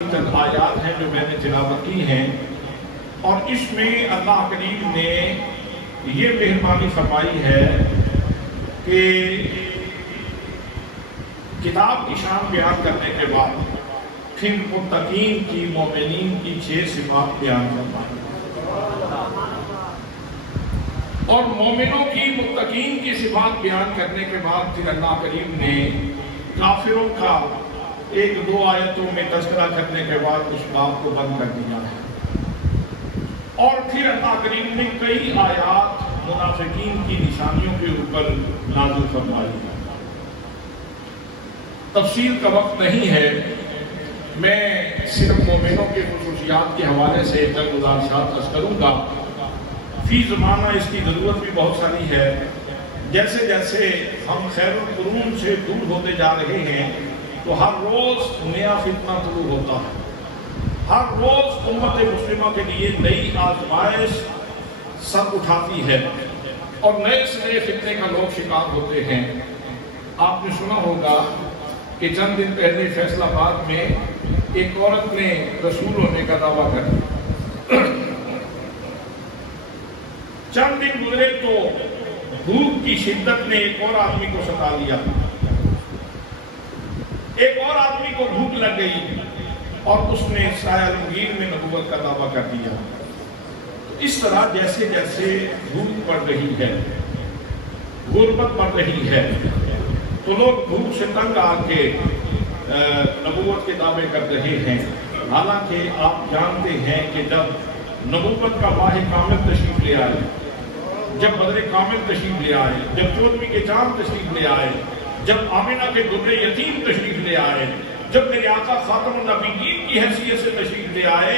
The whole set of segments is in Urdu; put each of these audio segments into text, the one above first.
چند آیات ہیں جو میں نے تلاوت کی ہیں، اور اس میں اللہ کریم نے یہ مہربانی فرمائی ہے کہ کتاب کی شان بیان کرنے کے بعد پھر متقین کی، مومنین کی 6 صفات بیان فرمائی، اور مومنوں کی، متقین کی صفات بیان کرنے کے بعد پھر اللہ کریم نے کافروں کا 1-2 آیتوں میں تذکرہ کرنے کے بعد اس باب کو بند کر دیا ہے، اور پھر اللہ کریم نے کئی آیات منافقین کی نشانیوں کے اوپر نازل فرمائی ہے۔ تفصیل کا وقت نہیں ہے، میں صرف مومنوں کے خصوصیات کے حوالے سے چند گزارشات عرض کروں گا۔ فی زمانہ اس کی ضرورت بھی بہت ساری ہے۔ جیسے جیسے ہم خیر القرون سے دور ہوتے جا رہے ہیں تو ہر روز نیا فتنہ طلوع ہوتا ہے، ہر روز امت مسلمہ کے لیے نئی آزمائش سر اٹھاتی ہے، اور نئے سے نئے فتنے کا لوگ شکار ہوتے ہیں۔ آپ نے سنا ہوگا کہ چند دن پہلے فیصل آباد میں ایک عورت نے رسول ہونے کا دعویٰ کر دیا۔ چند دن گزرے تو بھوک کی شدت نے ایک اور آدمی کو ستا لیا، ایک اور آدمی کو بھوک لگ گئی اور اس نے سایہ رنگین میں نبوت کا دعویٰ کر دیا۔ اس طرح جیسے جیسے بھوک بڑھ رہی ہے، غربت بڑھ رہی ہے، تو لوگ بھوک سے تنگ آ کے نبوت کے دعوے کر رہے ہیں۔ حالانکہ آپ جانتے ہیں کہ جب نبوت کا واحد کامل تشریف لے آئے، جب بدر کامل تشریف لے آئے، جب 14ویں کے چاند تشریف لے آئے، جب آمنہ کے در یتیم تشریف لے آئے، جب میرے آقا خاتم النبیین کی حیثیت سے تشریف لے آئے،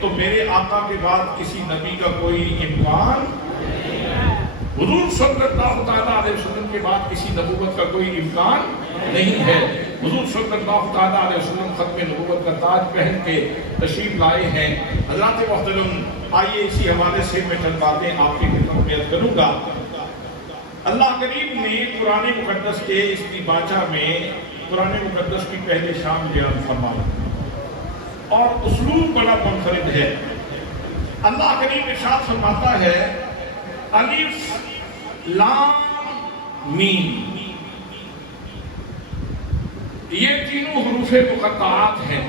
تو میرے آقا کے بعد کسی نبی کا کوئی امکان، حضور صلی اللہ علیہ وسلم کے بعد کسی نبوت کا کوئی امکان نہیں ہے۔ حضور صلی اللہ علیہ وسلم ختم نبوت کا تاج پہن کے تشریف لائے ہیں۔ حضرات محترم، آئیے اسی حوالے سے میں چند باتیں آپ کی خدمت میں عرض کروں گا۔ اللہ کریم نے قرآن مقدس کے اس دیباچہ میں قرآن مقدس کی پہلے شان بیان فرمائی، اور اسلوب بڑا منفرد ہے۔ اللہ کریم ارشاد فرماتا ہے الف لام میم، یہ تینوں حروف مقطعات ہیں۔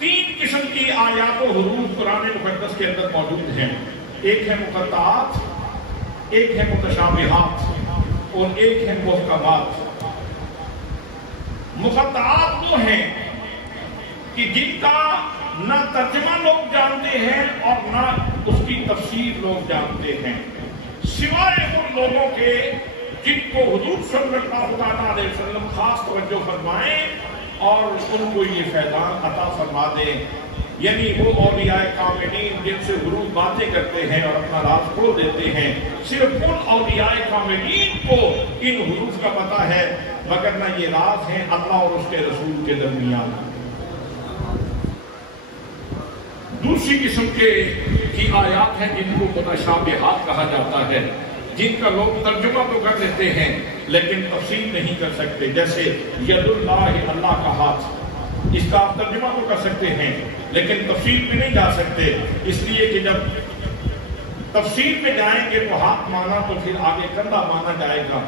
3 قسم کی آیات و حروف قرآن مقدس کے اندر موجود ہیں، ایک ہے مقطعات، ایک ہے متشابہات، اور ایک ہے محکمات۔ مقطعات وہ ہیں کہ جن کا نہ ترجمہ لوگ جانتے ہیں اور نہ اس کی تفسیر لوگ جانتے ہیں، سوائے ان لوگوں کے جن کو حضور صلی اللہ علیہ وسلم خاص توجہ فرمائیں اور ان کو یہ فیضان عطا فرما دیں۔ یعنی وہ اولیاء کاملین جن سے حضور باتیں کرتے ہیں اور اپنا راز کھول دیتے ہیں، صرف ان اولیاء کاملین کو ان حروف کا پتہ ہے، مگر نہ یہ راز ہیں اللہ اور اس کے رسول کے درمیان۔ دوسری قسم کی آیات ہیں جن کو متشابہات کہا جاتا ہے، جن کا لوگ ترجمہ تو کر لیتے ہیں لیکن تفسیر نہیں کر سکتے، جیسے ید اللہ، اللہ کا ہاتھ، اس کا آپ ترجمہ تو کر سکتے ہیں لیکن تفسیر میں نہیں جا سکتے، اس لیے کہ جب تفسیر میں جائیں گے تو ہاتھ مانا تو پھر آگے کندھا مانا جائے گا،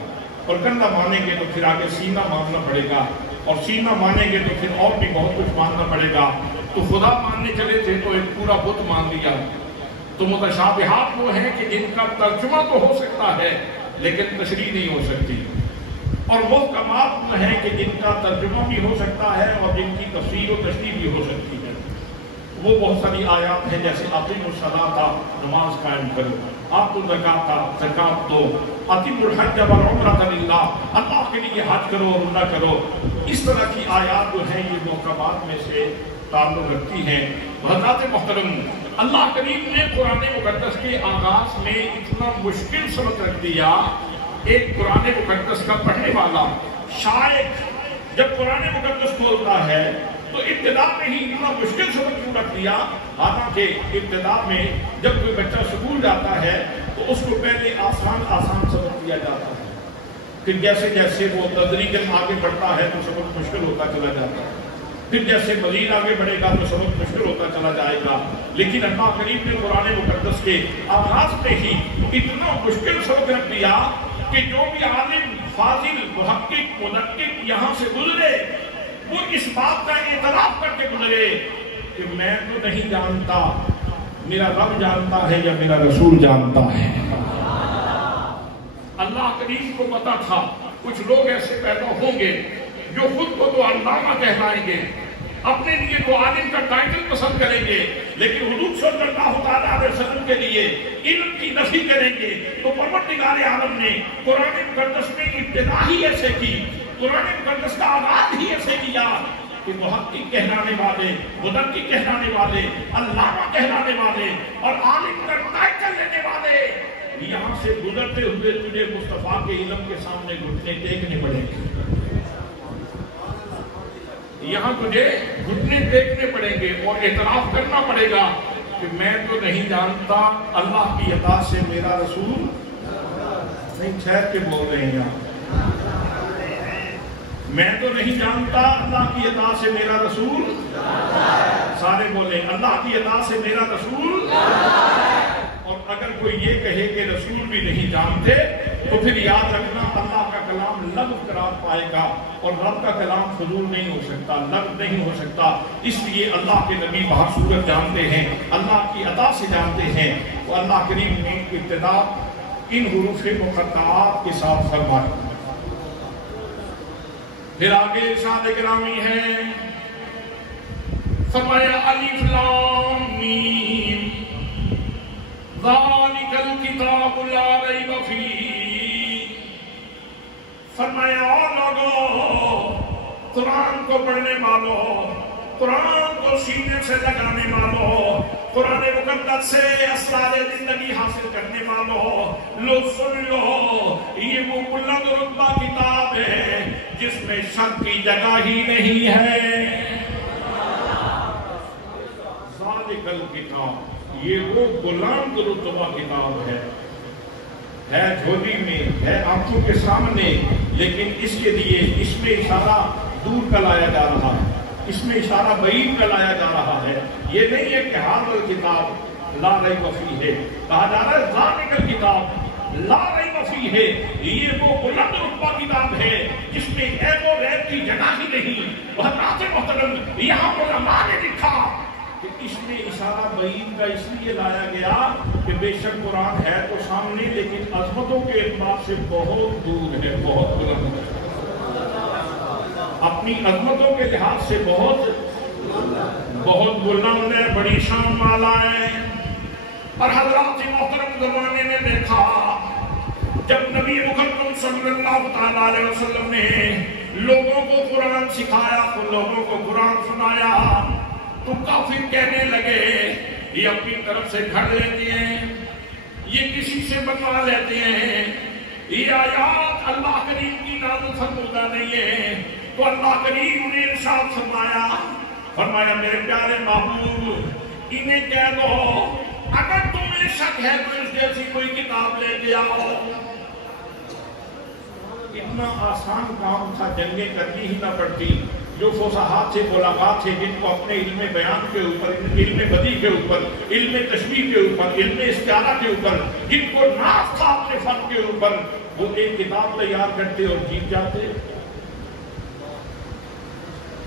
اور کندھا مانیں گے تو پھر آگے سینہ ماننا پڑے گا، اور سینہ مانیں گے تو پھر اور بھی بہت کچھ ماننا پڑے گا۔ تو خدا ماننے چلے تھے تو ایک پورا بت مان لیا۔ تو متشابہات وہ ہیں کہ جن کا ترجمہ تو ہو سکتا ہے لیکن تشریح نہیں ہو سکتی، اور وہ کمال ہیں کہ جن کا ترجمہ بھی ہو سکتا ہے اور جن کی تفسیر و تشریح بھی ہو سکتی ہے۔ وہ بہت ساری آیات ہیں، جیسے اقیموا الصلاۃ، نماز قائم کرو، آتوا الزکاۃ، زکات دو، اتموا الحج والعمرۃ للہ، اللہ کے لیے حج کرو اور عمرہ کرو۔ اس طرح کی آیات جو ہیں یہ محکمات میں سے تعلق رکھتی ہیں۔ حضرات محترم، اللہ کریم نے قرآن مقدس کے آغاز میں اتنا مشکل سبق رکھ دیا۔ ایک قرآن مقدس کا پڑھنے والا شائق جب قرآن مقدس کھولتا ہے تو ابتدا میں ہی اتنا مشکل سبق کیوں رکھ دیا؟ حالانکہ ابتدا میں جب کوئی بچہ سکول جاتا ہے تو اس کو پہلے آسان سبق دیا جاتا ہے، پھر جیسے جیسے وہ تدریجاً آگے بڑھتا ہے تو سبق مشکل ہوتا چلا جاتا ہے، پھر جیسے مزید آگے بڑھے گا تو سبق مشکل ہوتا چلا جائے گا. لیکن اللہ کریم نے قرآن مقدس کے آغاز میں ہی اتنا مشکل سبق رکھ دیا کہ جو بھی عالم، فاضل، محقق، مدقق یہاں سے گزرے وہ اس بات کا اعتراف کر کے گزرے کہ میں تو نہیں جانتا، میرا رب جانتا ہے یا میرا رسول جانتا ہے. اللہ کریم کو پتا تھا کچھ لوگ ایسے پیدا ہوں گے جو خود کو تو علامہ کہلائیں گے، اپنے لیے تو عالم کا ٹائٹل پسند کریں گے، لیکن حضور صلی اللہ علیہ وسلم کے لیے علم کی نفی کریں گے. تو پروردگار عالم نے قرآن مقدس میں ابتدا ہی ایسے کی، قرآن مقدس کا آغاز ہی ایسے کیا کہ محقق کہلانے والے، مدقق کہلانے والے، علامہ کہلانے والے اور عالم کا ٹائٹل لینے والے یہاں سے گزرتے ہوئے تجھے مصطفیٰ کے علم کے سامنے گھٹنے ٹیکنے پڑیں گے. یہاں تجھے گھٹنے ٹیکنے پڑیں گے اور اعتراف کرنا پڑے گا کہ میں تو نہیں جانتا، اللہ کی عطا سے میرا رسول نہیں. ٹھہر کے بول رہے ہیں یہاں، میں تو نہیں جانتا، اللہ کی عطا سے میرا رسول. سارے بولیں اللہ کی عطا سے میرا رسول. اور اگر کوئی یہ کہے کہ رسول بھی نہیں جانتے تو پھر یاد رکھنا اللہ کا کلام لغو قرار پائے گا، اور رب کا کلام فضول نہیں ہو سکتا، لغو نہیں ہو سکتا. اس لیے اللہ کے نبی بہر صورت جانتے ہیں، اللہ کی عطا سے جانتے ہیں. تو اللہ کریم نے ابتدا ان حروف مقطعات کے ساتھ فرمایا. پھر آگے ارشاد گرامی ہے، فرمایا الف لام میم ذالک الکتاب لا ریب فیہ. فرمایا اور لوگوں، قرآن کو پڑھنے والوں، قرآن کو سینے سے لگانے والوں، قرآن مقدس سے اسرار زندگی حاصل کرنے والوں، لو سن لو، یہ وہ بلند رتبہ کتاب ہے جس میں شک کی جگہ ہی نہیں ہے. ذالک الکتاب، یہ وہ بلند رتبہ کتاب ہے جھولی میں، ہے آنکھوں کے سامنے، لیکن اس کے لیے اس میں اشارہ دور کا لایا جا رہا ہے، اس میں اشارہ بعید کا لایا جا رہا ہے. یہ نہیں ہے کہ ہاذا الکتاب لا ریب فیہ ہے، کہا جا رہا ہے ذالک الکتاب لا ریب فیہ ہے. یہ وہ بلند رتبہ کتاب ہے جس میں عیب و ریب کی جگہ ہی نہیں. حضرات محترم، یہاں علماء نے لکھا کہ اس میں اشارہ بعید کا اس لیے لایا گیا کہ بے شک قرآن ہے تو سامنے، لیکن عظمتوں کے اعتبار سے بہت دور ہے، بہت بلند ہے، اپنی عظمتوں کے لحاظ سے بہت بلند ہے، بڑی شان والا ہے. اور حضرات محترم زمانے نے دیکھا جب نبی مکرم صلی اللہ تعالیٰ علیہ وسلم نے لوگوں کو قرآن سکھایا، تو لوگوں کو قرآن سنایا، تو کافر کہنے لگے یہ اپنی طرف سے گھڑ لیتے ہیں، یہ کسی سے بنوا لیتے ہیں، یہ آیات اللہ کریم کی نازل فرمودہ نہیں ہے. تو اللہ کریم نے ارشاد فرمایا میرے پیارے محبوب انہیں کہہ دو اگر تمہیں شک ہے تو اس جیسی کوئی کتاب لے کے آؤ. اتنا آسان کام تھا، جنگیں کرنی ہی نہ پڑتی. جو فصاحات سے بلاغات سے جن کو اپنے علم بیان کے اوپر، علم بدیع کے اوپر، علم تشبیہ کے اوپر، علم استعارہ کے اوپر، جن کو ناز تھا اپنے فن کے اوپر، وہ ایک کتاب تیار کرتے اور جیت جاتے.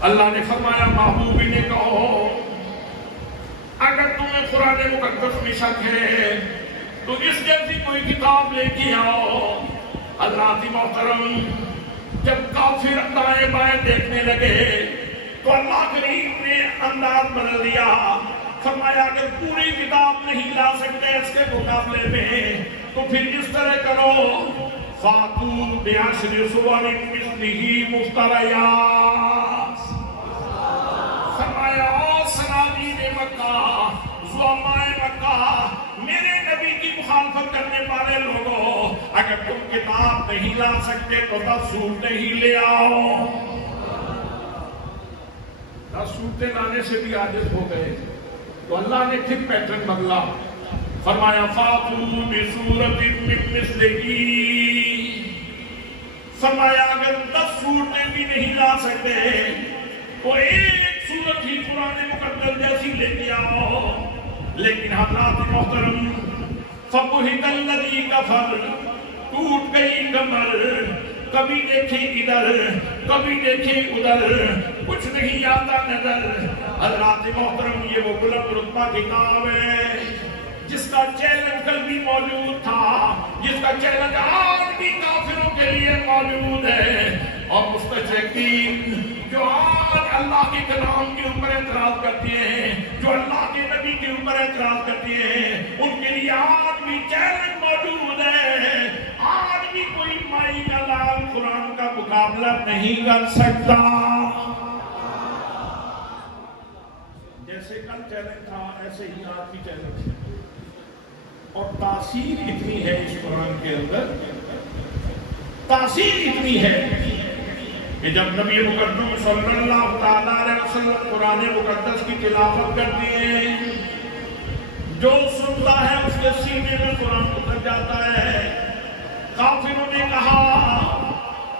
اللہ نے فرمایا محبوب نے کہو اگر تمہیں قرآن مقدس میں شک ہے تو اس جیسی کوئی کتاب لے کے آؤ. اللہ کی محترم جب کافر دائیں بائیں دیکھنے لگے تو اللہ کریم نے انداز بدل دیا. فرمایا اگر پوری کتاب نہیں لا سکتے اس کے مقابلے میں تو پھر اس طرح کرو فاتو بعشر سور مثلہ مفتریات. فرمایا سنادین مکہ، زعماء مکہ، میرے نبی کی مخالفت کرنے والے لوگوں، اگر تم کتاب نہیں لا سکتے تو 10 صورتیں ہی لے آؤ. 10 صورتیں لانے سے بھی عاجز ہو گئے تو اللہ نے پھر پیٹرن بدلا. فرمایا فاتو بسورۃ من مثلہ، فرمایا اگر 10 سورتیں بھی نہیں لا سکتے تو ایک سورت ہی قرآن مقدس جیسی لے کے آؤ. لیکن حضرات محترم فَبُهِتَ الَّذِي كَفَرَ ٹوٹ گئی کمر. کبھی دیکھیں ادھر کبھی دیکھیں ادھر کچھ نہیں آتا نظر. حضرات محترم یہ وہ بلند رتبہ کتاب ہے جس کا چیلنج کل بھی موجود تھا, جس کا چیلنج آج بھی کافروں کے لیے موجود ہے. اور مستشرقین جو آج اللہ کے کلام کے اوپر اعتراض کرتے ہیں, جو اللہ کے نبی کے اوپر اعتراض کرتے ہیں, ان کے لیے آج بھی چیلنج موجود ہے. آج بھی کوئی مائی کا لال قرآن کا مقابلہ نہیں کر سکتا. جیسے کل چیلنج تھا ایسے ہی آج بھی چیلنج ہے. اور تاثیر اتنی ہے اس قرآن کے اندر, تاثیر اتنی ہے کہ جب نبی مقدم صلی اللہ تعالیٰ علیہ وسلم قرآن مقدس کی تلاوت کرتے ہیں, جو سنتا ہے اس کے سینے میں قرآن اتر جاتا ہے. کافروں نے کہا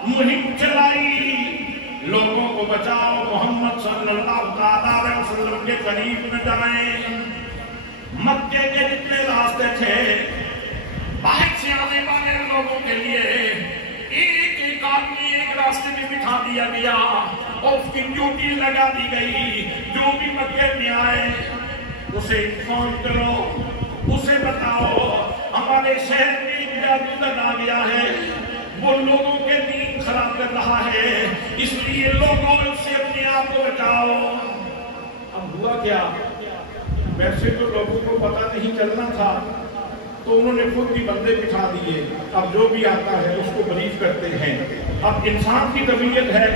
مہم چلائی, لوگوں کو بچاؤ, محمد صلی اللہ تعالیٰ علیہ وسلم کے قریب نہ جائیں. مکے کے جتنے راستے تھے باہر سے آنے والے لوگوں کے لیے ایک آدمی ایک راستے میں بٹھا دیا گیا اور اس کی ڈیوٹی لگا دی گئی. جو بھی مکے میں آئے اسے انفارم کرو, اسے بتاؤ ہمارے شہر میں جادوگر آ گیا ہے, وہ لوگوں کے دین خراب کر رہا ہے, اس لیے لوگوں سے اپنے آپ کو بچاؤ. اب ہوا کیا, ویسے تو لوگوں کو پتہ نہیں چلنا تھا تو انہوں نے خود بھی بندے بٹھا دیے. اب جو بھی آتا ہے اس کو بریف کرتے ہیں. اب انسان کی طبیعت ہے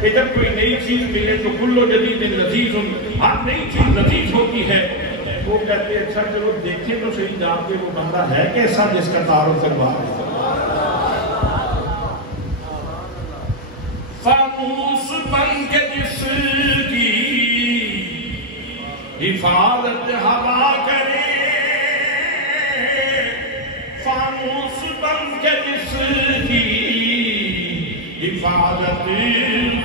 کہ جب کوئی نئی چیز ملے تو کل جدید لذیذ, ہر نئی چیز لذیذ ہوتی ہے. وہ کہتے ہیں اچھا چلو دیکھیں تو صحیح جا کے وہ بندہ ہے کیسا جس کا تعارف کروا ہے. فانوس بن کے جس کی حفاظت ہوا کرے, فانوس بن کے جس کی حفاظت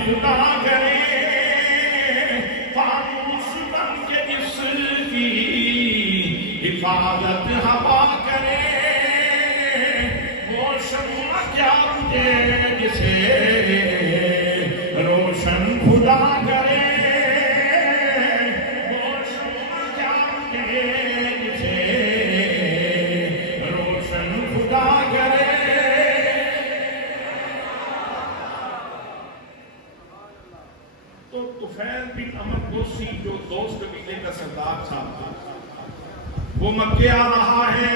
خدا کرے, فانوس بن کے جس کی حفاظت ہوا کرے, وہ شمع کیا مجھے جسے روشن خدا کرے, وہ شمع کیا مجھے جسے روشن خدا کرے. تو طفیل بن عمرو دوسی جو دوست قبیلے کا سردار تھا وہ مکے آ رہا ہے,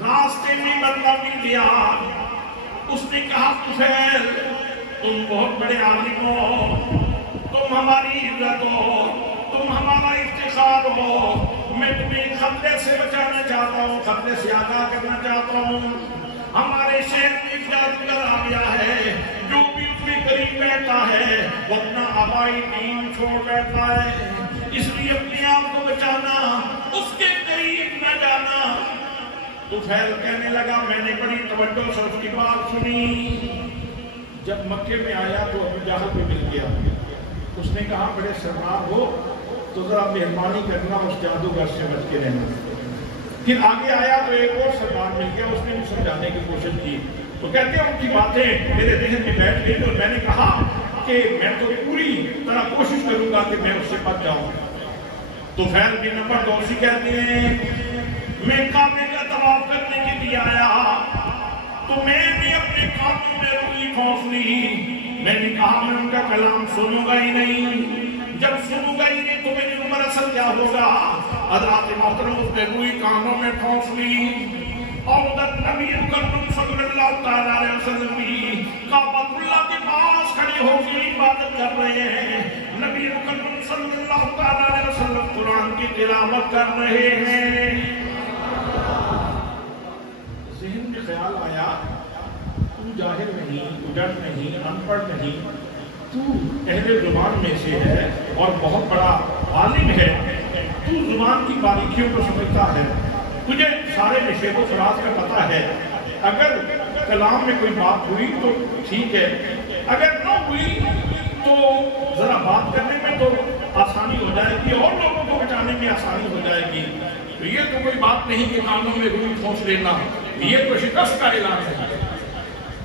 راستے میں بندہ مل گیا. اس نے کہا طفیل تم بہت بڑے عالم ہو, تم ہماری عزت ہو, تم ہمارا افتخار ہو, میں تمہیں خطرے سے بچانا چاہتا ہوں, خطرے سے آگاہ کرنا چاہتا ہوں. ہمارے شہر میں ایک جادوگر آ گیا ہے, جو بھی اس کے قریب بیٹھتا ہے وہ اپنا آبائی دین چھوڑ بیٹھتا ہے, اس لیے اپنے آپ کو بچانا, اس کے قریب نہ جانا. طفیل کہنے لگا میں نے بڑی توجہ سے اس کی بات سنی. جب مکے میں آیا تو ابو جہل بھی مل گیا. اس نے کہا بڑے سردار ہو تو ذرا مہربانی کرنا اس جادوگر سے بچ کے رہنا. پھر آگے آیا تو ایک اور سردار مل گیا, اس نے بھی سمجھانے کی کوشش کی. تو کہتے ہیں ان کی باتیں میرے ذہن میں بیٹھ گئی اور میں نے کہا کہ میں تو پوری طرح کوشش کروں گا کہ میں اس سے بچ جاؤں. طفیل بن عمرو دوسی کہتے ہیں میں کعبے کا طواف کرنے کے لیے آیا تو میں نے اپنے کانوں میں روئی ٹھونس لی. میں نے کہا میں ان کا کلام سنوں گا ہی نہیں, جب سنوں گا ہی نہیں تو میری عمر اصل کیا ہوگا. حضرات محترم اس نے روئی کانوں میں ٹھونس لی اور ادھر نبی مکرم صلی اللہ تعالیٰ علیہ وسلم بھی کعبۃ اللہ کے پاس کھڑے ہو کے عبادت کر رہے ہیں. نبی مکرم صلی اللہ تعالیٰ علیہ وسلم قرآن کی تلاوت کر رہے ہیں. ذہن میں خیال آیا تو جاہل نہیں, اجڑ نہیں, ان پڑھ نہیں, تو اہل زبان میں سے ہے اور بہت بڑا عالم ہے, تو زبان کی باریکیوں کو سمجھتا ہے, تجھے سارے نشیب و فراز کا پتہ ہے. اگر کلام میں کوئی بات ہوئی تو ٹھیک ہے، اگر نہ ہوئی تو ذرا بات کرنے میں تو آسانی ہو جائے گی اور لوگوں کو بچانے میں آسانی ہو جائے گی۔ تو یہ تو کوئی بات نہیں کہ کانوں میں روئی ٹھونس لینا، یہ تو شکست کا اعلان ہے۔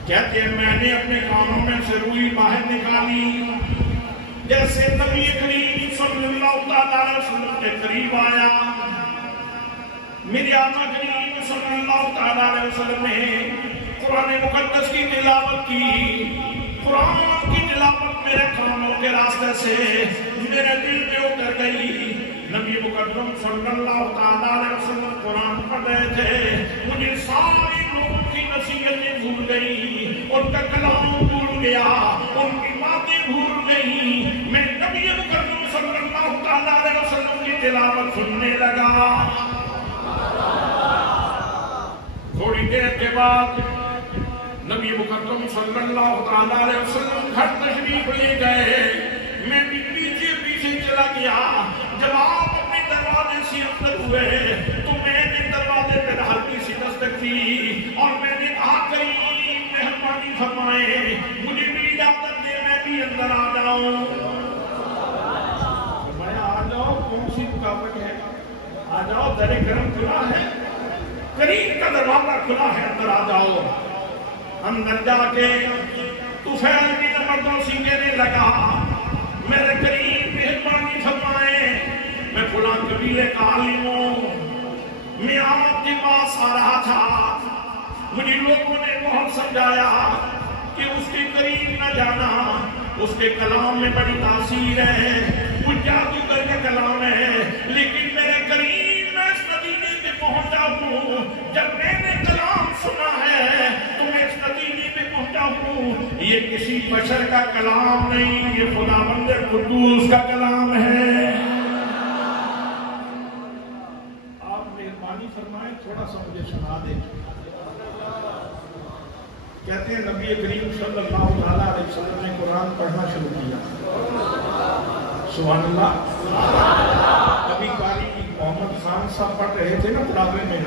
کہتے ہیں میں نے اپنے کانوں میں سے روئی باہر نکالی، جیسے نبی کریم صلی اللہ علیہ وسلم کے قریب آیا، میرے آقا کریم صلی اللہ علیہ وسلم نے قرآن مقدس کی تلاوت کی، قرآن کی تلاوت میرے کانوں کے راستے سے میرے دل میں اتر گئی۔ نبی مقدم صلی اللہ علیہ وسلم قرآن پڑھ رہے تھے، مجھے ساری لوگوں کی نصیحتیں بھول گئی، ان کا کلام بھول گیا، ان کی باتیں بھول گئی، میں نبی مقدم صلی اللہ علیہ وسلم کی تلاوت سننے لگا۔ تھوڑی دیر کے بعد نبی مقدم صلی اللہ علیہ وسلم گھر تشریف لے گئے، میں بھی پیچھے پیچھے چلا گیا۔ جب آپ اپنے دروازے سے اندر ہوئے تو میں نے دروازے پر ہلکی سی دستک کی اور میں نے کہا کریم مہربانی فرمائے، مجھے بھی اجازت دے میں بھی اندر آ جاؤں۔ فرمایا آ جاؤ، کون سی رکاوٹ ہے، آ جاؤ، در کرم کھلا ہے، کریم کا دروازہ کھلا ہے، اندر آ جاؤ۔ اندر جا کے طفیل بن عمرو سے کہنے لگا، میرے کریم مہربانی فرمائے، میں فلاں قبیلے کا عالم ہوں، میں آپ کے پاس آ رہا تھا، مجھے لوگوں نے بہت سمجھایا کہ اس کے قریب نہ جانا، اس کے کلام میں بڑی تاثیر ہے، وہ جادوگر کا کلام ہے، لیکن میرے قریب میں اس نتیجے پہ پہنچا ہوں، جب میں نے کلام سنا ہے تو میں اس نتیجے پہ پہنچا ہوں، یہ کسی بشر کا کلام نہیں، یہ خداوند قدوس کا کلام ہے۔ آپ مہربانی فرمائیں تھوڑا سا مجھے سنا دیں۔ کہتے ہیں نبی کریم صلی اللہ علیہ وسلم نے قرآن پڑھنا شروع کیا، سبحان اللہ۔ ابھی قاری محمد خان صاحب پڑھ رہے تھے نا تراویح میں،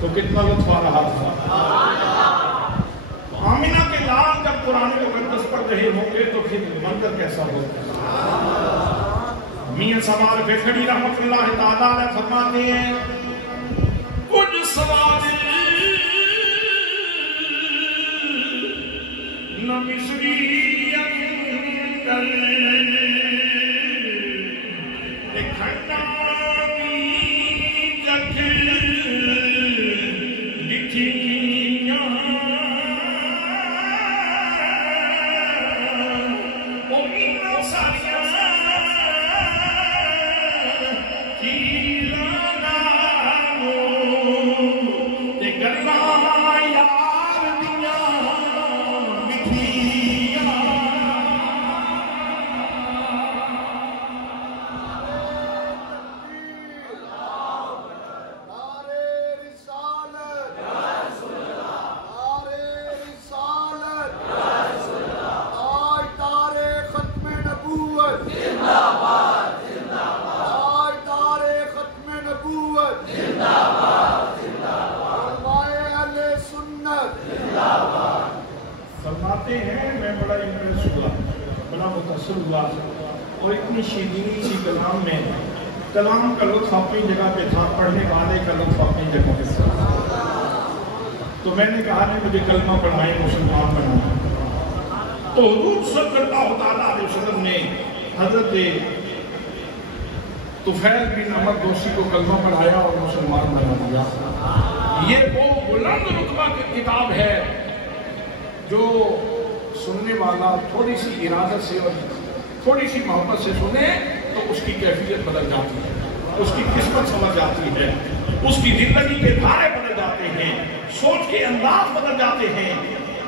تو کتنا لطف آ رہا تھا۔ آمینہ کے لال جب قرآن مقدس پڑھ رہے ہوں گے تو پھر منظر کیسا ہوگا۔ میاں سوال فکری رحمت اللہ تعالیٰ علیہ فرماتے ہیں، کچھ سوال نہ مصری اندر دکھنا جگ لکھیاں، وہ ان ساریاں کی لاناموں تے گلاں یار دیاں مٹھیاں۔ فرماتے ہیں میں بڑا امپریس ہوا، بڑا متاثر ہوا، اور اتنی شیرینی سی کلام میں، کلام کا لطف اپنی جگہ پہ تھا، پڑھنے والے کا لطف اپنی جگہ پہ تھا۔ تو میں نے کہا کہ مجھے کلمہ پڑھائیں، مسلمان بنانا۔ تو حضور صلی اللہ علیہ وسلم نے حضرت طفیل بن عمرو دوسی کو کلمہ پڑھایا اور مسلمان بنا دیا۔ یہ وہ بلند رتبہ کی کتاب ہے جو سننے والا تھوڑی سی ارادت سے اور تھوڑی سی محبت سے سنے تو اس کی کیفیت بدل جاتی ہے، اس کی قسمت سمجھ جاتی ہے، اس کی زندگی کے دھارے بدل جاتے ہیں، سوچ کے انداز بدل جاتے ہیں۔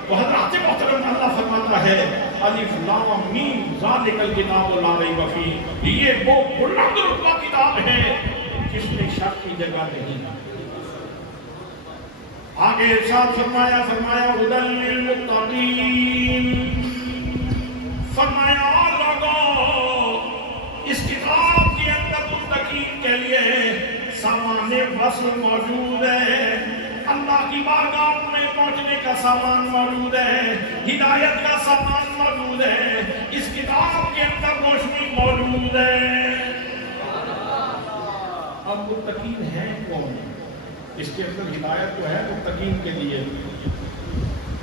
وہ حضرات محترم اللہ فرماتا ہے الف لام میم ذالک الکتاب لا ریب فیہ، یہ وہ بلند رتبہ کتاب ہے جس میں شک کی جگہ نہیں ہے۔ آگے ارشاد فرمایا ھدی للمتقین، فرمایا لوگوں اس کتاب کے اندر متقین کے لیے سامان وصل موجود ہے۔ اللہ کی بارگاہ میں پہنچنے کا سامان موجود ہے، ہدایت کا سامان موجود ہے، اس کتاب کے اندر روشنی موجود ہے۔ اب متقین ہیں کون؟ اس کے اندر ہدایت تو ہے متقین کے لیے۔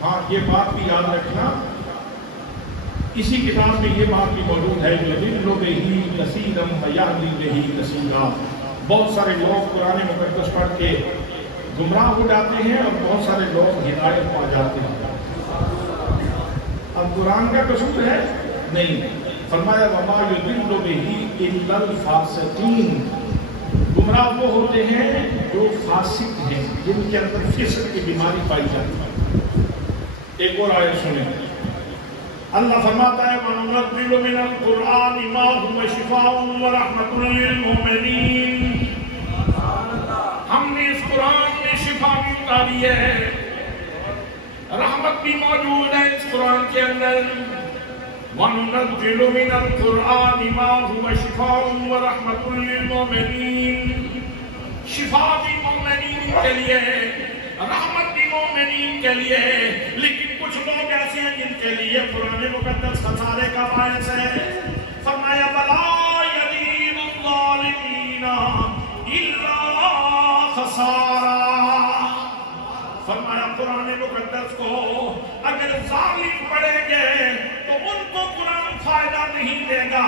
ہاں یہ بات بھی یاد رکھنا، اسی کتاب میں یہ بات بھی موجود ہے یضل بہ کثیرا ویہدی بہ کثیرا۔ بہت سارے لوگ قرآن مقدس پڑھ کے گمراہ ہو جاتے ہیں اور بہت سارے لوگ ہدایت پا جاتے ہیں۔ اب قرآن کا قصور ہے نہیں، فرمایا وما یضل بہ الا الفاسقین۔ گمراہ وہ ہوتے ہیں جو فاسق ہیں، جن کے اندر فسق کی بیماری پائی جاتی ہے۔ ایک اور آیت سنیں، اللہ فرماتا ہے وَنُنَزِّلُ مِنَ الْقُرْآنِ مَا هُوَ شِفَاءٌ وَرَحْمَةٌ لِّلْمُؤْمِنِينَ۔ ہم نے اس قرآن میں شفا بھی اتاری ہے، رحمت بھی موجود ہے اس قرآن کے اندر۔ وَنُنَزِّلُ مِنَ الْقُرْآنِ مَا هُوَ شِفَاءٌ وَرَحْمَةٌ لِّلْمُؤْمِنِينَ۔ شفا بھی مومنین کے لیے ہے، رحمت بھی مومنین کے لیے ہے، لیکن کچھ لوگ ایسے ہیں جن کے لیے قرآن مقدس خسارے کا باعث ہے۔ فرمایا وَلَا يَزِيدُ الظَّالِمِينَ إِلَّا خَسَارًا۔ فرمایا قرآن مقدس کو اگر ظالم پڑھیں گے تو ان کو قرآن فائدہ نہیں دے گا،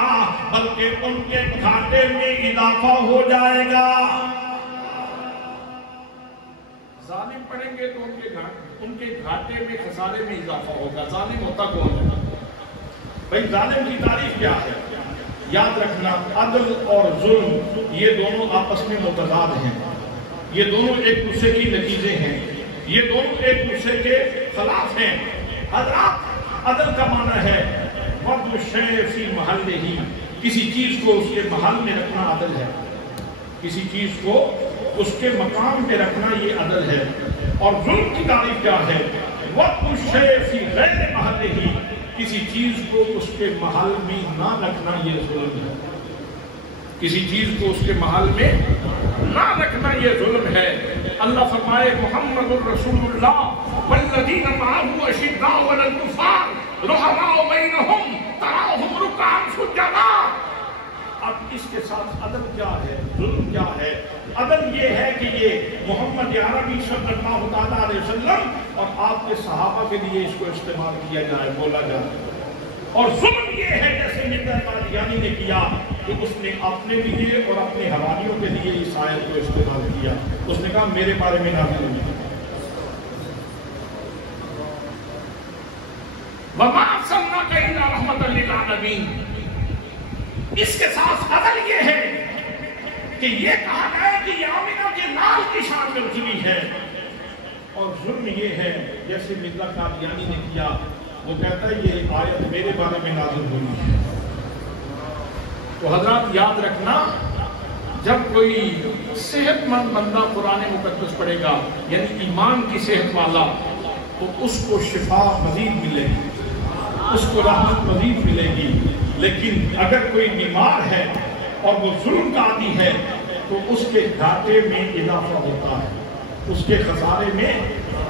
بلکہ ان کے گھاٹے میں اضافہ ہو جائے گا۔ ظالم پڑھیں گے تو ان کے گھاٹے میں خسارے میں اضافہ ہوگا۔ ظالم ہوتا کون ہے بھائی؟ ظالم کی تعریف کیا ہے؟ یاد رکھنا عدل اور ظلم یہ دونوں آپس میں متضاد ہیں، یہ دونوں ایک دوسرے کی نتیجے ہیں، یہ دونوں ایک دوسرے کے خلاف ہیں۔ حضرات عدل کا معنی ہے وضع الشیء فی محلہ، کسی چیز کو اس کے محل میں رکھنا عدل ہے، کسی چیز کو اس کے مقام پہ رکھنا یہ عدل ہے۔ اور ظلم کی تعریف کیا ہے؟ وضع الشیء فی غیر محلہ، کسی چیز کو اس کے محل میں نہ رکھنا یہ ظلم ہے، کسی چیز کو اس کے محل میں نہ رکھنا یہ ظلم ہے۔ اللہ فرمائے محمد الرسول اللہ والذین معہ اشداء علی الکفار رحماء بینہم تراہم رکعا سجدا۔ اب اس کے ساتھ عدل کیا ہے، ظلم کیا ہے؟ عدل یہ ہے کہ یہ محمد عربی صلی اللہ علیہ وسلم اور آپ کے صحابہ کے لیے اس کو استعمال کیا جائے، بولا جائے۔ اور ظلم یہ ہے جیسے مرزا قادیانی نے کیا کہ اس نے اپنے لیے اور اپنے حواریوں کے لیے اس آیت کو استعمال کیا، اس نے کہا میرے بارے میں نازل ہوئی۔ وَمَا أَرْسَلْنَاكَ إِلَّا رَحْمَةً لِّلْعَالَمِينَ۔ اس کے ساتھ عدل یہ ہے کہ یہ کہا گیا کہ یہ آمنہ کے لال کی شان میں اتری ہے، اور ظلم یہ ہے جیسے مرزا قادیانی نے کیا، وہ کہتا ہے یہ آیت میرے بارے میں نازل ہوئی ہے۔ تو حضرات یاد رکھنا، جب کوئی صحت مند بندہ قرآن مقدس پڑھے گا یعنی ایمان کی صحت والا، تو اس کو شفا مزید ملے گی، اس کو رحمت مزید ملے گی۔ لیکن اگر کوئی بیمار ہے اور وہ ظلم کا عادی ہے تو اس کے گھاٹے میں اضافہ ہوتا ہے، اس کے خسارے میں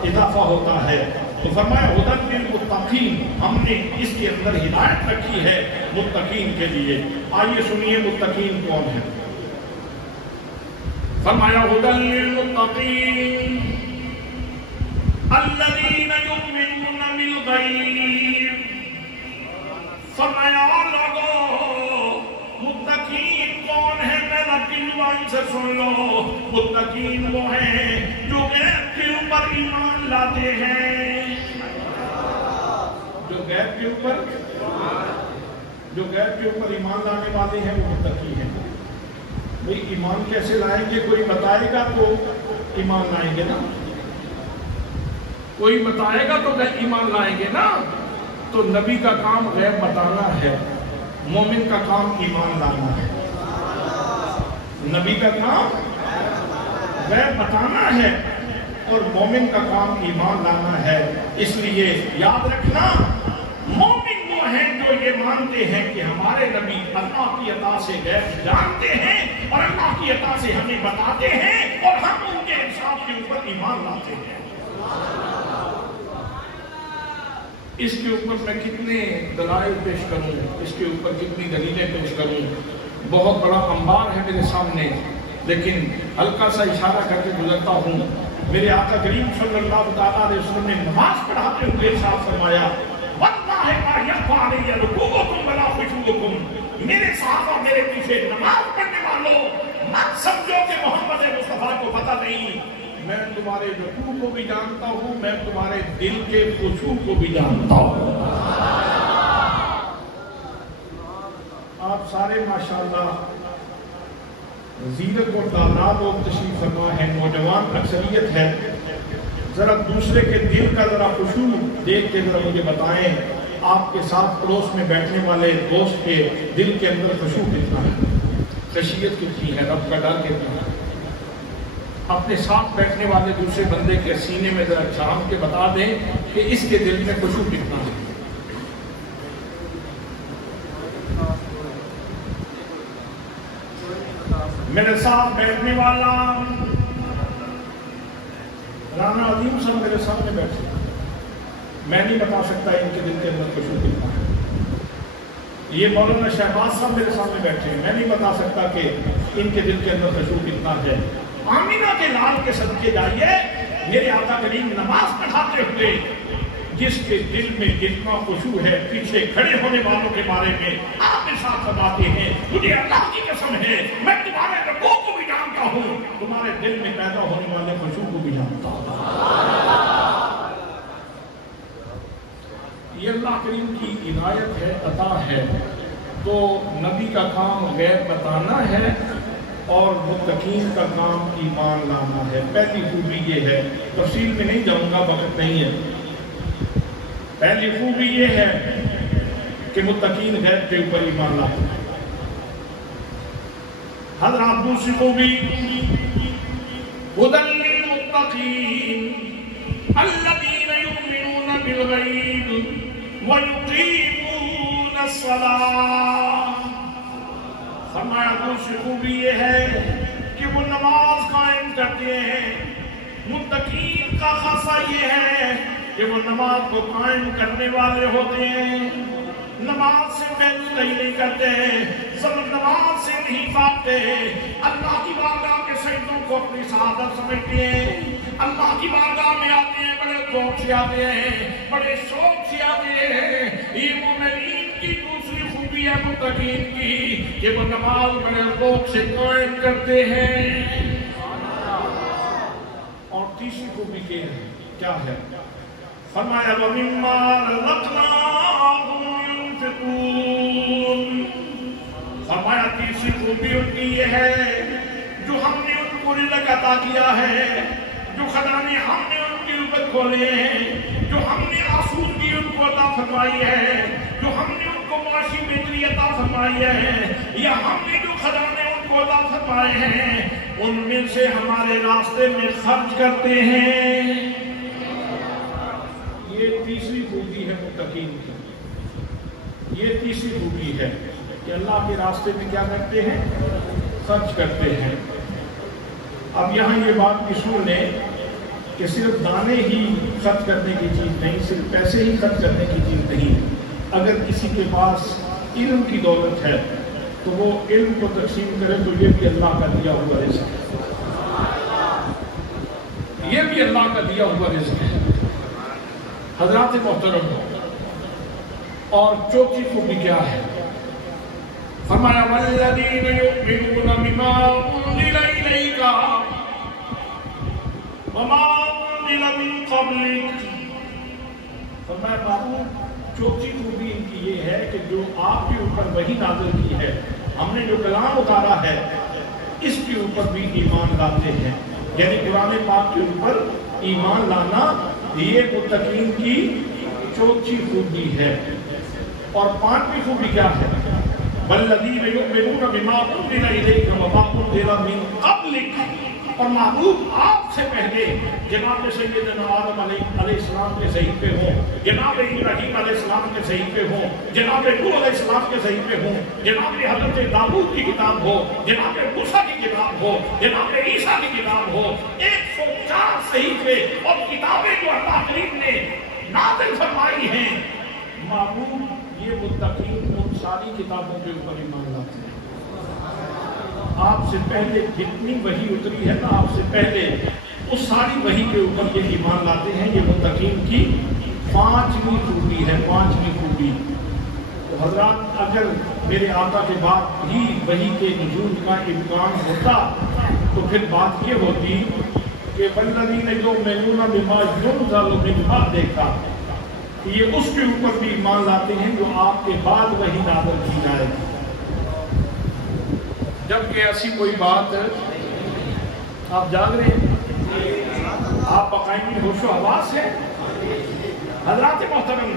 اضافہ ہوتا ہے۔ تو فرمایا ہدی للمتقین، ہم نے اس کے اندر ہدایت رکھی ہے متقین کے لیے۔ آئیے سنیے متقین کون ہیں۔ فرمایا ہدی للمتقین الذین یؤمنون بالغیب۔ فرمایا لوگو متقین کون ہیں؟ میرا دلوان سے سن لو، متقین وہ ہیں جو غیب کے اوپر ایمان لاتے ہیں، جو غیب کے اوپر ایمان لانے والے ہیں وہ متقی ہیں۔ بھئی ایمان کیسے لائیں گے؟ کوئی بتائے گا تو ایمان لائیں گے نا، کوئی بتائے گا تو ایمان لائیں گے نا۔ تو نبی کا کام غیب بتانا ہے، مومن کا کام ایمان لانا ہے۔ نبی کا کام غیب بتانا ہے اور مومن کا کام ایمان لانا ہے۔ اس لیے یاد رکھنا، مومن وہ ہیں جو یہ مانتے ہیں کہ ہمارے نبی اللہ کی عطا سے غیب جانتے ہیں اور اللہ کی عطا سے ہمیں بتاتے ہیں اور ہم ان کے ارشاد کے اوپر ایمان لاتے ہیں۔ اس کے اوپر میں کتنے دلائل پیش کروں، اس کے اوپر کتنی دلیلیں پیش کروں، بہت بڑا انبار ہے میرے سامنے، لیکن ہلکا سا اشارہ کر کے گزرتا ہوں۔ میرے آقا کریم صلی اللہ تعالیٰ علیہ وسلم نے نماز پڑھاتے ہوئے ارشاد فرمایا، وَاللَّهِ مَا يَخْفَىٰ عَلَيَّ رُكُوعُكُمْ وَلَا خُشُوعُكُمْ، میرے صحابہ میرے پیچھے نماز پڑھنے والوں مت سمجھو کہ محمد مصطفیٰ کو پتہ نہیں، میں تمہارے رکوع کو بھی جانتا ہوں، میں تمہارے دل کے خشوع کو بھی جانتا ہوں۔ آپ سارے ماشاءاللہ زیرت اور تعداد لوگ تشریف فرما ہے، نوجوان اکثریت ہے، ذرا دوسرے کے دل کا ذرا خشوع دیکھ کے ذرا مجھے بتائیں، آپ کے ساتھ پڑوس میں بیٹھنے والے دوست کے دل کے اندر خشوع کتنا ہے، خشیت کتنی ہے، رب کا ڈر کتنا ہے؟ اپنے ساتھ بیٹھنے والے دوسرے بندے کے سینے میں ذرا جھانک کے بتا دیں کہ اس کے دل میں خشوع کتنا ہے۔ میرے ساتھ بیٹھنے والا رانا عظیم صاحب میرے سامنے بیٹھے، میں نہیں بتا سکتا ان کے دل کے اندر خشوع کتنا ہے۔ یہ مولانا شہباز صاحب میرے سامنے بیٹھے، میں نہیں بتا سکتا کہ ان کے دل کے اندر خشوع کتنا ہے۔ آمینہ کے لال کے صدقے جائیے، میرے آقا کریم نماز پڑھاتے ہوئے جس کے دل میں جتنا خشوع ہے، پیچھے کھڑے ہونے والوں کے بارے میں آپ ارشاد فرماتے ہیں، مجھے اللہ کی قسم ہے میں تمہارے رکوع کو بھی جانتا ہوں، تمہارے دل میں پیدا ہونے والے خشوع کو بھی جانتا ہوں۔ یہ اللہ کریم کی عنایت ہے، عطا ہے۔ تو نبی کا کام غیب بتانا ہے اور متقین کا کام ایمان لانا ہے۔ پہلی خوبی یہ ہے، تفصیل میں نہیں جاؤں گا، وقت نہیں ہے۔ پہلی خوبی یہ ہے کہ متقین غیب کے اوپر ایمان لاتے ہیں۔ حضرات دوسری خوبی، هُدًى لِّلْمُتَّقِينَ الَّذِينَ يُؤْمِنُونَ بِالْغَيْبِ وَيُقِيمُونَ الصَّلَاةَ۔ فرمایا دوسری خوبی یہ ہے کہ وہ نماز قائم کرتے ہیں۔ متقین کا خاصہ یہ ہے کہ وہ نماز کو قائم کرنے والے ہوتے ہیں، نماز سے بے-دلی نہیں کرتے، نماز سے نہیں بھاگتے، اللہ کی بارگاہ کے سجدوں کو اپنی سعادت سمجھتے ہیں، اللہ کی بارگاہ میں آتے ہیں، بڑے ذوق سے آتے ہیں، بڑے شوق سے آتے ہیں۔ یہ مومنین کی دوسری خوبی ہے متقین کی کہ وہ نماز بڑے ذوق سے قائم کرتے ہیں۔ اور تیسری خوبی کیا ہے؟ فرمایا وَمِمَّا رَزَقْنَاهُمْ يُنْفِقُونَ۔ فرمایا تیسری خوبی ان کی یہ ہے جو ہم نے ان کو رزق عطا کیا ہے، جو خزانے ہم نے ان کے اوپر کھولے ہیں، جو ہم نے آسودگی ان کو عطا فرمائی ہے، جو ہم نے ان کو معاشی بہتری عطا فرمائی ہے، یا ہم نے جو خزانے ان کو عطا فرمائے ہیں ان میں سے ہمارے راستے میں خرچ کرتے ہیں۔ یہ تیسری خوبی ہے متقین کی، یہ تیسری خوبی ہے کہ اللہ کے راستے میں کیا کرتے ہیں؟ خرچ کرتے ہیں۔ اب یہاں یہ بات بھی سن لیں کہ صرف دانے ہی خرچ کرنے کی چیز نہیں، صرف پیسے ہی خرچ کرنے کی چیز نہیں۔ اگر کسی کے پاس علم کی دولت ہے تو وہ علم کو تقسیم کرے تو یہ بھی اللہ کا دیا ہوا رزق ہے، یہ بھی اللہ کا دیا ہوا رزق ہے۔ حضرات محترم، اور چوتھی خوبی کیا ہے؟ فرمایا وَالَّذِينَ يُؤْمِنُونَ بِمَا أُنزِلَ إِلَيْكَ وَمَا أُنزِلَ مِن قَبْلِكَ۔ فرمایا بابو چوتھی خوبی ان کی یہ ہے کہ جو آپ کے اوپر وحی نازل کی ہے، ہم نے جو کلام اتارا ہے اس کے اوپر بھی ایمان لاتے ہیں، یعنی قرآن پاک کے اوپر ایمان لانا یہ متقین کی چوتھی خوبی ہے۔ اور پانچویں خوبی کیا ہے؟ وَالَّذِينَ يُؤْمِنُونَ بِمَا أُنزِلَ إِلَيْكَ وَمَا أُنزِلَ مِن قَبْلِكَ۔ اور محبوب آپ سے پہلے جناب سیدنا آدم علیہ السلام کے صحیفے ہوں، جناب ابراہیم علیہ السلام کے صحیفے ہوں، جناب نوح علیہ السلام کے صحیفے ہوں، جناب حضرت داؤد کی کتاب ہو، جناب موسیٰ کی کتاب ہو، جناب عیسیٰ کی کتاب ہو، ایک 104 صحیفے اور کتابیں جو اللہ کریم نے نازل فرمائی ہیں، معبود یہ متقین ان ساری کتابوں کے اوپر ایمان لاتے ہیں۔ آپ سے پہلے جتنی وحی اتری ہے نا، آپ سے پہلے اس ساری وحی کے اوپر یہ ایمان لاتے ہیں۔ یہ متقین کی 5ویں خوبی ہے، 5ویں خوبی۔ تو حضرات اگر میرے آقا کے بعد ہی وحی کے نزول کا امکان ہوتا تو پھر بات یہ ہوتی کہ والذین یؤمنون بما ینزل من بعدک، یہ اس کے اوپر بھی ایمان لاتے ہیں جو آپ کے بعد وحی نازل کی جائے گی۔ جبکہ ایسی کوئی بات آپ جاگ رہے ہیں، آپ باقاعدگی ہوش و حواس ہے۔ حضرات محترم،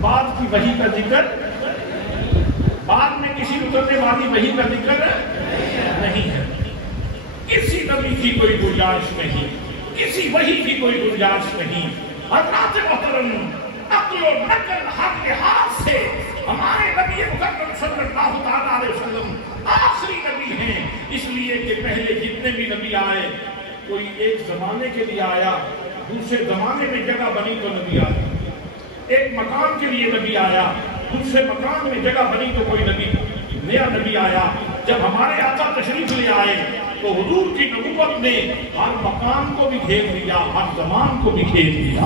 بعد کی وحی کا ذکر، بعد میں کسی اترنے والی وحی کا ذکر نہیں ہے۔ کسی نبی کی کوئی گنجائش نہیں، کسی وحی کی کوئی گنجائش نہیں۔ حضرات محترم، عقل و نقل ہر لحاظ سے ہمارے نبی مکرم صلی اللہ تعالیٰ علیہ وسلم آخری نبی ہیں، اس لیے کہ پہلے جتنے بھی نبی آئے کوئی ایک زمانے کے لیے آیا، دوسرے زمانے میں جگہ بنی تو نبی آیا، ایک مکان کے لیے نبی آیا، دوسرے مکان میں جگہ بنی تو کوئی نبی نیا نبی آیا۔ جب ہمارے آقا تشریف لے آئے تو حضور کی نبوت نے ہر مکان کو بھی گھیر لیا، ہر زمان کو بھی گھیر لیا۔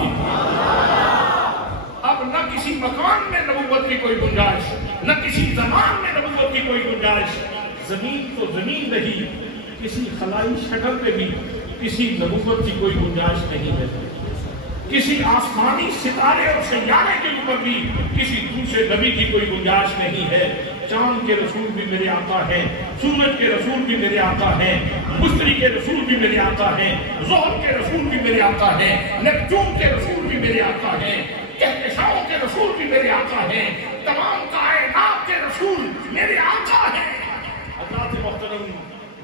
اب نہ کسی مکان میں نبوت کی کوئی گنجائش، نہ کسی زمان میں نبوت کی کوئی گنجائش۔ زمین تو زمین رہی، کسی خلائی شکل پہ بھی کسی نبوت کی کوئی گنجائش نہیں ہے۔ کسی آسمانی ستارے اور سیارے کے اوپر بھی کسی دوسرے نبی کی کوئی گنجائش نہیں ہے۔ چاند کے رسول بھی میرے آقا ہیں، سورج کے رسول بھی میرے آقا ہیں، مشتری کے رسول بھی میرے آقا ہیں، زحل کے رسول بھی میرے آقا ہیں، نیپچون کے رسول بھی میرے آقا ہیں، کہکشاؤں کے رسول بھی میرے آقا ہیں، تمام کائنات کے رسول میرے آقا ہیں۔ حضرات محترم،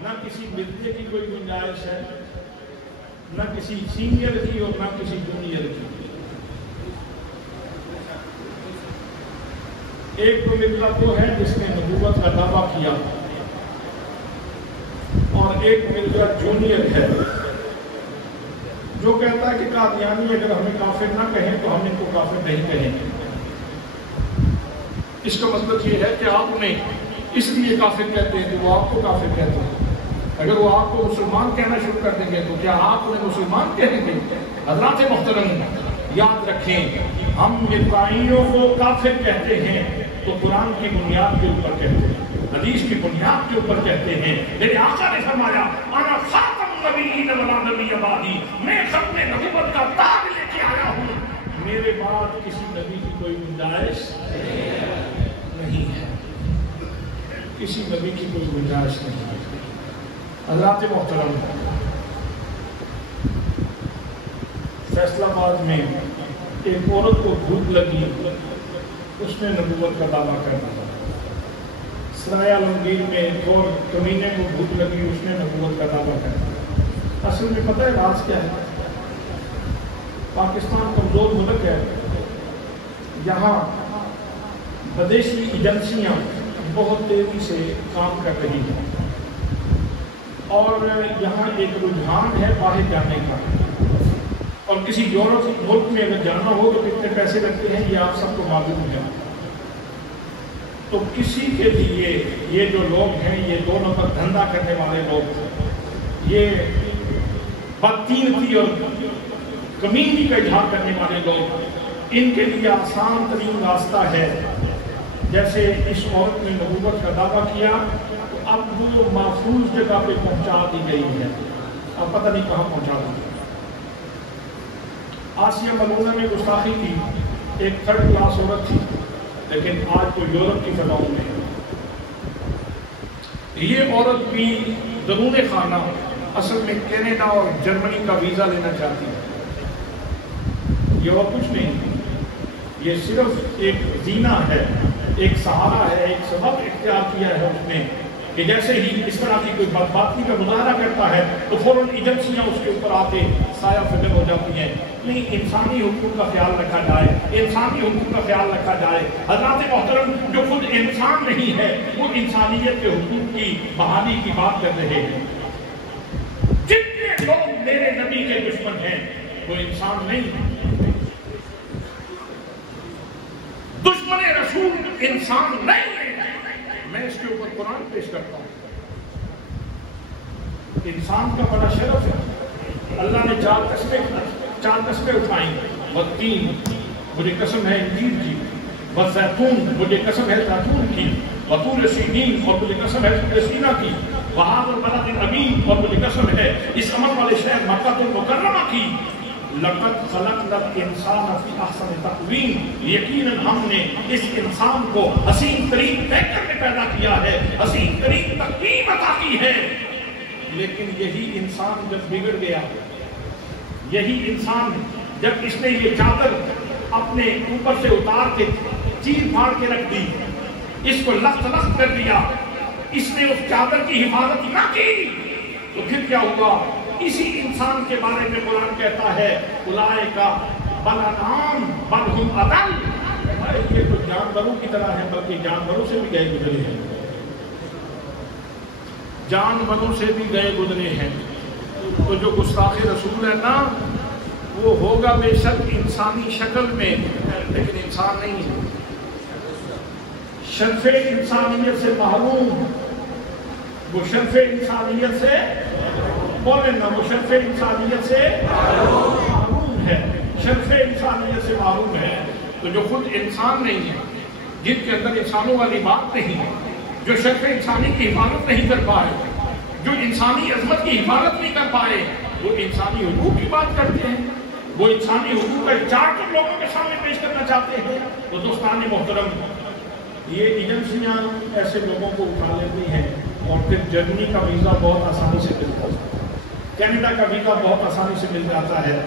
نہ کسی ملتے کی کوئی گنجائش ہے، نہ کسی سینئر کی اور نہ کسی جونیئر کی۔ ایک تو ملت وہ ہے جس نے نبوت کا دعویٰ کیا، اور ایک ملت جونیئر ہے جو کہتا ہے کہ قادیانی اگر ہمیں کافر نہ کہیں تو ہم ان کو کافر نہیں کہیں گے۔ اس کا مطلب یہ ہے کہ آپ انہیں اس لیے کافر کہتے ہیں کہ وہ آپ کو کافر کہتے ہیں۔ اگر وہ آپ کو مسلمان کہنا شروع کر دیں گے تو کیا آپ انہیں مسلمان کہیں گے؟ حضرات محترم، یاد رکھیں، ہم مدعیوں کو کافر کہتے ہیں تو قرآن کی بنیاد کے اوپر کہتے ہیں، حدیث کی بنیاد کے اوپر کہتے ہیں۔ میرے آقا نے فرمایا انا خاتم النبیین ولا نبی بعدی، میں ختم نبوت کا تاج لے کے آیا ہوں، میرے بعد کسی نبی کی کوئی گنجائش نہیں ہے، کسی نبی کی کوئی گنجائش نہیں ہے۔ حضرات محترم، فیصلہ آباد میں ایک عورت کو بھوک لگی، اس نے نبوت کا دعویٰ کرنا تھا۔ سرائے عالمگیر میں ایک اور کمینے کو بھوک لگی، اس نے نبوت کا دعویٰ کرنا۔ اصل میں پتہ ہے راز کیا ہے؟ پاکستان کمزور ملک ہے، یہاں بدیشی ایجنسیاں بہت تیزی سے کام کر رہی ہیں، اور یہاں ایک رجحان ہے باہر جانے کا، اور کسی یورپ ملک میں اگر جانا ہو تو کتنے پیسے لگتے ہیں یہ آپ سب کو معلوم ہے۔ تو کسی کے لیے یہ جو لوگ ہیں، یہ 2 نمبر دھندا کرنے والے لوگ، یہ بدقیمتی اور کمینی کا اظہار کرنے والے لوگ، ان کے لیے آسان ترین راستہ ہے، جیسے اس عورت نے نبوت کا دعویٰ کیا تو اب وہ محفوظ جگہ پہ پہنچا دی گئی ہے، اب پتہ نہیں کہاں پہنچا دی۔ آسیہ ملونہ نے گستاخی کی، ایک 3rd کلاس عورت تھی، لیکن آج تو یورپ کی فضاؤں میں یہ عورت بھی درون خانہ اصل میں کینیڈا اور جرمنی کا ویزا لینا چاہتی ہے۔ یہ اور کچھ نہیں، یہ صرف ایک زینہ ہے، ایک سہارا ہے، ایک سبب اختیار کیا ہے اس نے کہ جیسے ہی اس طرح کی کوئی بدبختی کا مظاہرہ کرتا ہے تو فوراً ایجنسیاں اس کے اوپر آتے سایہ فکر ہو جاتی ہیں۔ نہیں، انسانی حقوق کا خیال رکھا جائے، انسانی حقوق کا خیال رکھا جائے۔ حضرات محترم، جو خود انسان نہیں ہے وہ انسانیت کے حقوق کی بحالی کی بات کر رہے ہیں۔ جتنے لوگ میرے نبی کے دشمن ہے، وہ انسان نہیں ہے۔ دشمن رسول انسان نہیں ہے۔ میں اس کے اوپر قرآن پیش کرتا ہوں۔ انسان کا بڑا شرف ہے۔ اللہ نے چار قسمیں اٹھائیں۔ والتین، مجھے قسم ہے انجیر کی، والزیتون، مجھے قسم ہے زیتون کی، وطور سینین، اور مجھے قسم ہے طور سینا کی، وہذا البلد الامین، اور مجھے قسم ہے اس امن والے شہر مکہ المکرمہ کی۔ لقد خلقنا الانسان فی احسن تقویم، یقیناً ہم نے اس انسان کو حسین ترین پیکر میں پیدا کیا ہے، حسین ترین تقویم عطا کی ہے۔ لیکن یہی انسان جب بگڑ گیا، یہی انسان جب اس نے یہ چادر اپنے اوپر سے اتار کے چیر پھاڑ کے رکھ دی، اس کو لخت لخت کر دیا، اس نے اس چادر کی حفاظت نہ کی، تو پھر کیا ہوا؟ اسی انسان کے بارے میں قرآن کہتا ہے اولئک بل انعام بل ہم اضل، یہ تو جانوروں کی طرح ہے، بلکہ جانوروں سے بھی گئے گزرے ہیں، جانوروں سے بھی گئے گزرے ہیں۔ تو جو گستاخ رسول ہے نا، وہ ہوگا بے شک انسانی شکل میں، لیکن انسان نہیں ہے، شرف انسانیت سے محروم، وہ شرف انسانیت سے بولے نا، وہ شرف انسانیت سے محروم ہے، شرف انسانیت سے محروم ہے۔ تو جو خود انسان نہیں ہے، جن کے اندر انسانوں والی بات نہیں ہے، جو شرف انسانی کی حفاظت نہیں کر پائے، جو انسانی عظمت کی حفاظت نہیں کر پائے، وہ انسانی حقوق کی بات کرتے ہیں، وہ انسانی حقوق کا چارٹر لوگوں کے سامنے پیش کرنا چاہتے ہیں۔ تو دوستان محترم، یہ ایجنسیاں ایسے لوگوں کو اٹھا لیتی ہیں اور پھر جرمنی کا ویزا بہت آسانی سے ملتا ہے، کینیڈا کا ویزا بہت آسانی سے مل جاتا ہے۔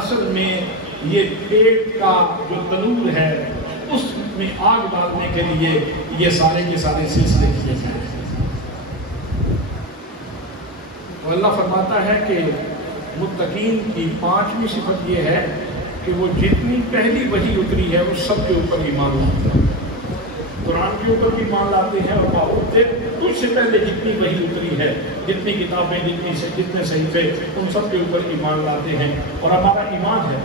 اصل میں یہ پیٹ کا جو تنور ہے اس میں آگ ڈالنے کے لیے یہ سارے کے سارے سلسلے کیے ہیں۔ تو اللہ فرماتا ہے کہ متقین کی پانچویں صفت یہ ہے کہ وہ جتنی پہلی وحی اتری ہے اس سب کے اوپر ایمان لاتے ہیں، قرآن کے اوپر بھی ایمان لاتے ہیں، اور اس سے پہلے جتنی وحی اتری ہے، جتنی کتابیں، جتنے صحیفے، ان سب کے اوپر ایمان لاتے ہیں۔ اور ہمارا ایمان ہے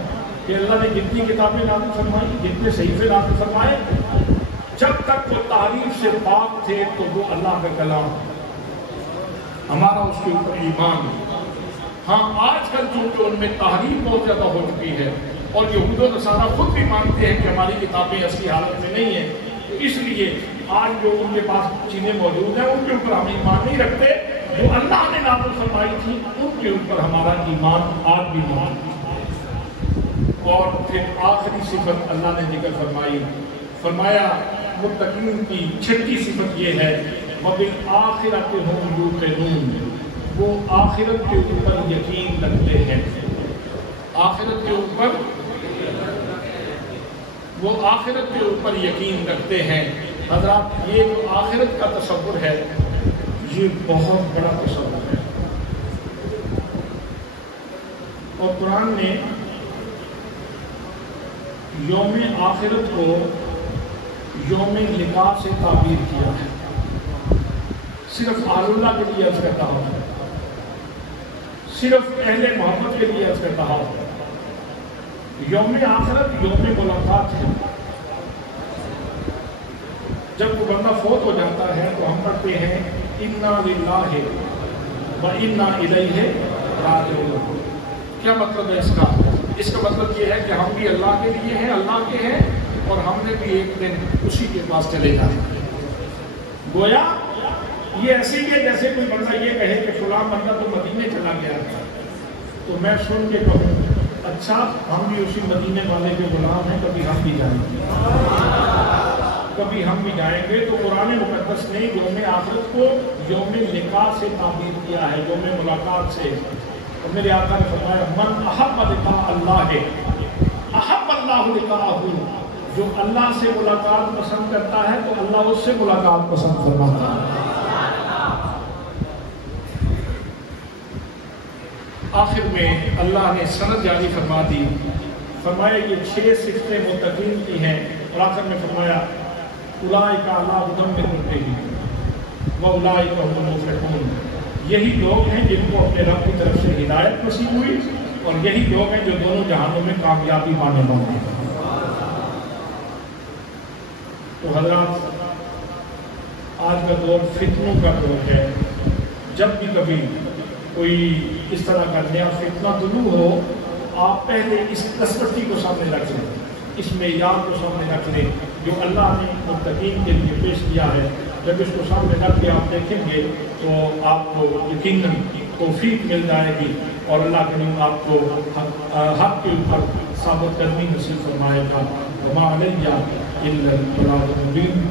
کہ اللہ نے جتنی کتابیں نازل فرمائی، جتنے صحیفے نازل فرمائے، جب تک وہ تعریف سے پاک تھے تو وہ اللہ کا کلام، ہمارا اس کے اوپر ایمان۔ ہاں آج کل چونکہ ان میں تحریف بہت زیادہ ہو چکی ہے، اور یہود و نصارہ خود بھی مانتے ہیں کہ ہماری کتابیں اصلی حالت میں نہیں ہیں، تو اس لیے آج جو ان کے پاس چیزیں موجود ہیں ان کے اوپر ہم ایمان نہیں رکھتے، جو اللہ نے نازل فرمائی تھی ان کے اوپر ہمارا ایمان آج بھی نہیں۔ اور پھر آخری صفت اللہ نے ذکر فرمائی، فرمایا متقین کی چھٹی صفت یہ ہے وَبِالْآخِرَةِ هُمْ يُوقِنُونَ، وہ آخرت کے اوپر یقین رکھتے ہیں، آخرت کے اوپر، وہ آخرت کے اوپر یقین رکھتے ہیں۔ حضرات یہ جو آخرت کا تصور ہے یہ بہت بڑا تصور ہے، اور قرآن نے یوم آخرت کو یوم لقاء سے تعبیر کیا ہے۔ صرف اہل اللہ کے لیے عرض کرتا ہوں، صرف اہل محبت کے لیے عرض کرتا ہوں، یوم آخرت یوم ملاقات ہے۔ جب وہ بندہ فوت ہو جاتا ہے تو ہم پڑھتے ہیں اِنَّا لِلَّهِ وَإِنَّا إِلَيْهِ رَاجِعُونَ۔ کیا مطلب ہے اس کا؟ اس کا مطلب یہ ہے کہ ہم بھی اللہ کے لیے ہیں، اللہ کے ہیں، اور ہم نے بھی ایک دن اسی کے پاس چلے جانا ہے۔ گویا یہ ایسے ہی ہے جیسے کوئی بندہ یہ کہے کہ فلاں بندہ تو مدینے چلا گیا تھا، تو میں سن کے کہوں اچھا ہم بھی اسی مدینے والے کے غلام ہیں، کبھی ہم بھی جائیں گے، کبھی ہم بھی جائیں گے۔ تو قرآن مقدس نے یوم آخرت کو یوم لقاء سے تعبیر کیا ہے، یوم ملاقات سے۔ اور میرے آقا نے فرمایا من احب لقاء اللہ احب اللہ لقاءہ، جو اللہ سے ملاقات پسند کرتا ہے تو اللہ اس سے ملاقات پسند فرماتا ہے۔ آخر میں اللہ نے سند جاری فرما دی، فرمایا یہ 6 صفتیں متقین کی ہیں، اور آخر میں فرمایا اولئک علی ھدی من ربہم واولئک ھم المفلحون، یہی لوگ ہیں جن کو اپنے رب کی طرف سے ہدایت نصیب ہوئی اور یہی لوگ ہیں جو دونوں جہانوں میں کامیابی پانے والے ہیں۔ تو حضرات، آج کا دور فتنوں کا دور ہے۔ جب بھی کبھی کوئی اس طرح کا نیا فتنہ طلوع ہو، آپ پہلے اس کثرتی کو سامنے رکھ لیں، اس معیار کو سامنے رکھ لیں جو اللہ نے متقین کے لیے پیش کیا ہے۔ جب اس کو سامنے رکھ کے آپ دیکھیں گے تو آپ کو یقیناً توفیق مل جائے گی، اور اللہ کریم آپ کو حق کے اوپر ثابت قدمی نصیب فرمائے گا۔ وما علیہ الا البلاغ المبین۔